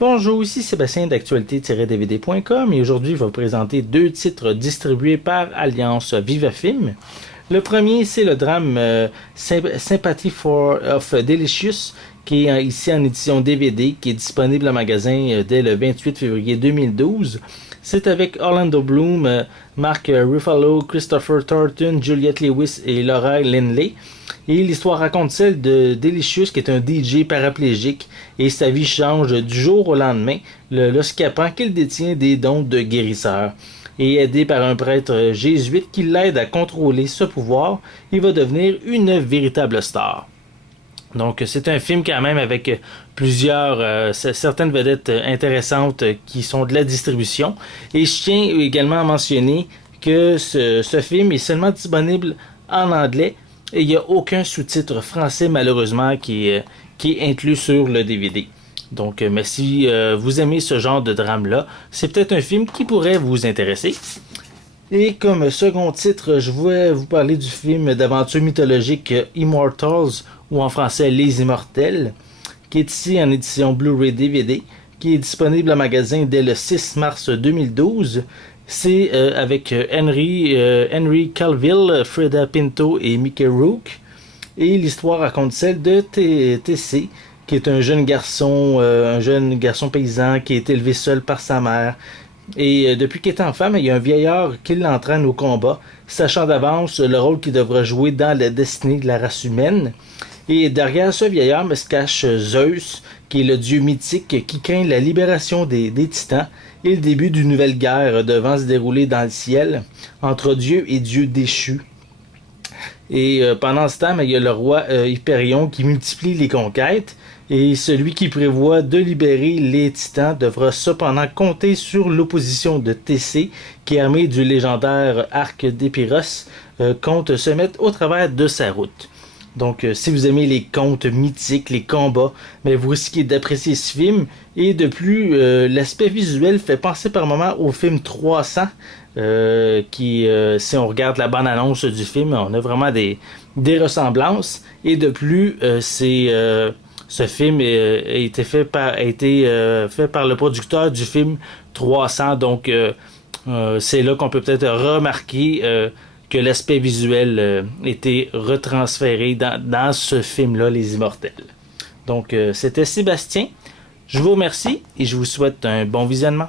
Bonjour, ici Sébastien d'actualité-dvd.com et aujourd'hui je vais vous présenter deux titres distribués par Alliance Vivafilm. Le premier, c'est le drame Sympathy of Delicious qui est ici en édition DVD, qui est disponible en magasin dès le 28 février 2012. C'est avec Orlando Bloom, Mark Ruffalo, Christopher Thornton, Juliette Lewis et Laura Lindley. Et l'histoire raconte celle de Delicious, qui est un DJ paraplégique, et sa vie change du jour au lendemain lorsqu'il apprend qu'il détient des dons de guérisseur. Et aidé par un prêtre jésuite qui l'aide à contrôler ce pouvoir, il va devenir une véritable star. Donc c'est un film quand même avec certaines vedettes intéressantes qui sont de la distribution. Et je tiens également à mentionner que ce film est seulement disponible en anglais et il n'y a aucun sous-titre français malheureusement qui est inclus sur le DVD. Donc mais si vous aimez ce genre de drame-là, c'est peut-être un film qui pourrait vous intéresser. Et comme second titre, je voulais vous parler du film d'aventure mythologique Immortals, ou en français Les Immortels, qui est ici en édition Blu-ray DVD, qui est disponible en magasin dès le 6 mars 2012. C'est avec Henry Cavill, Freda Pinto et Mickey Rourke. Et l'histoire raconte celle de TC, qui est un jeune garçon paysan qui est élevé seul par sa mère. Et depuis qu'il est enfant, il y a un vieillard qui l'entraîne au combat, sachant d'avance le rôle qu'il devra jouer dans la destinée de la race humaine. Et derrière ce vieillard se cache Zeus, qui est le dieu mythique qui craint la libération des titans et le début d'une nouvelle guerre devant se dérouler dans le ciel entre Dieu et Dieu déchu. Et pendant ce temps, il y a le roi Hyperion qui multiplie les conquêtes. Et celui qui prévoit de libérer les titans devra cependant compter sur l'opposition de TC, qui est armé du légendaire arc d'Épeiros, compte se mettre au travers de sa route. Donc si vous aimez les contes mythiques, les combats, vous risquez d'apprécier ce film. Et de plus, l'aspect visuel fait penser par moments au film 300, si on regarde la bande-annonce du film, on a vraiment des ressemblances. Et de plus, ce film a été fait par le producteur du film 300, donc c'est là qu'on peut peut-être remarquer que l'aspect visuel a été retransféré dans ce film-là, Les Immortels. Donc c'était Sébastien, je vous remercie et je vous souhaite un bon visionnement.